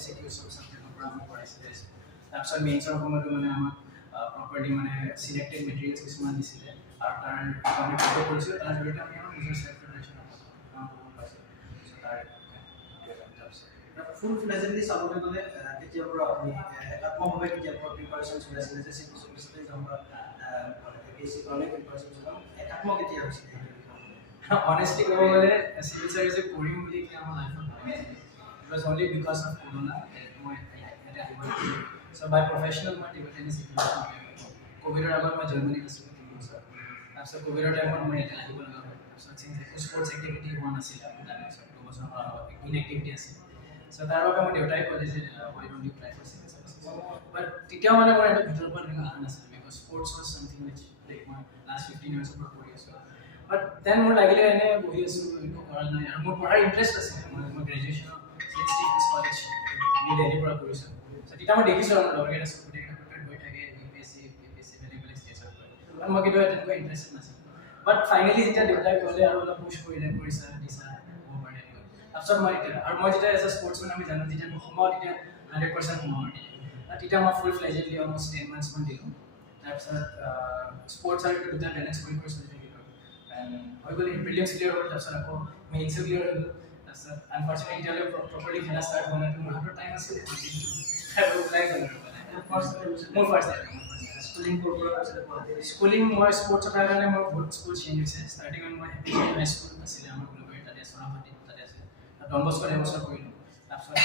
MCQs সব সাবজেক্টৰ পৰা আমাক কৰাইছিলে তাৰপিছত মেইনছৰ সময়তো মানে আমাক প্ৰপাৰলি মানে সিলেক্টেড মেটেৰিয়েলছ কিছুমান দিছিলে আৰু তাৰ আমি ফটো কৰিছোঁ তাৰ জৰিয়তে আমি আমাৰ নিজৰ সেল্ফ প্ৰিপাৰেশ্যন পাইছোঁ তাৰ ফুল ফ্লেজেন্টলি চাবলৈ গ'লে কেতিয়াৰ পৰা আপুনি একাত্মকভাৱে কেতিয়াৰ পৰা প্ৰিপাৰেশ্যন চলাইছিলে যে চিভিল যাম বা APSC কাৰণে প্ৰিপাৰেশ্যন চলাম একাত্মক কেতিয়া হৈছিলে honestly ক'ব গ'লে চিভিল চাৰ্ভিচ কৰিম বুলি কি আমাৰ লাইফত it was only because of corona মই এটা so by professional মই টেবল টেনিছ শিকিলোঁ কোভিডৰ আগত মই জাৰ্মানীত আছিলোঁ তাৰপিছত কোভিডৰ টাইমত মই ইয়াতে আহিব লগা হ'ল তাৰপিছত একো স্পৰ্টছ এক্টিভিটি হোৱা নাছিলে তাৰপিছত 2 বছৰ ইনএক্টিভিটি আছিল so তাৰ বাবে মই দেউতাই ক'লে যে why don't you try for civil service but তেতিয়াও মানে মই এটা ভিতৰৰ পৰা এনেকুৱা অহা নাছিল because sports was something which like my last 15 years পৰা কৰি আছোঁ but then মোৰ লাগিলে এনে বহি আছোঁ একো কৰা নাই আৰু মোৰ পঢ়াৰ ইণ্টাৰেষ্ট আছিল মই graduation Saint Stephen's college new দিল্লীৰ পৰা কৰিছোঁ so তেতিয়া মই দেখিছোঁ আৰু লগৰকেইটা চব গোটেইকেইটা প্ৰিপেয়াৰ হৈ থাকে UPSC বেলেগ বেলেগ ষ্টেজৰ পৰা মই কিন্তু তেনেকুৱা ইণ্টাৰেষ্ট নাছিল বাট ফাইনেলি যেতিয়া দেউতাই ক'লে আৰু অলপ পুছ কৰিলে কৰিছা দিছা হ'ব পাৰে তাৰপিছত মই এতিয়া আৰু মই যেতিয়া এজ এ স্পৰ্টছমেন আমি জানো যেতিয়া মই সোমাওঁ তেতিয়া 100% সোমাওঁ তেতিয়া মই ফুল ফ্লেজেডলি অলমষ্ট 10 months মান দিলোঁ তাৰপিছত স্পৰ্টছ আৰু দুটা বেলেঞ্চ কৰি চলি থাকিলোঁ হৈ গ'ল প্ৰিলিমছ ক্লিয়াৰ হ'ল তাৰপিছত আকৌ মেইনছো ক্লিয়াৰ হৈ গ'ল তাৰপিছত আনফৰ্চুনেটলি এতিয়ালৈ প্ৰপাৰলি খেলা ষ্টাৰ্ট হোৱা নাই মোৰ হাতৰ টাইম আছিলে ওলাই গ'ল মোৰ ফাৰ্ষ্ট টাইম স্কুলিং মই স্পৰ্টছৰ কাৰণে মোৰ বহুত স্কুল চেঞ্জ হৈছে ষ্টাৰ্টিঙত মই হাই স্কুল আছিলে আমাৰ গুলবাৰী তাতে চৰাফাটি তাতে আছিলে ডন বস্কোত এবছৰ কৰিলোঁ তাৰপিছত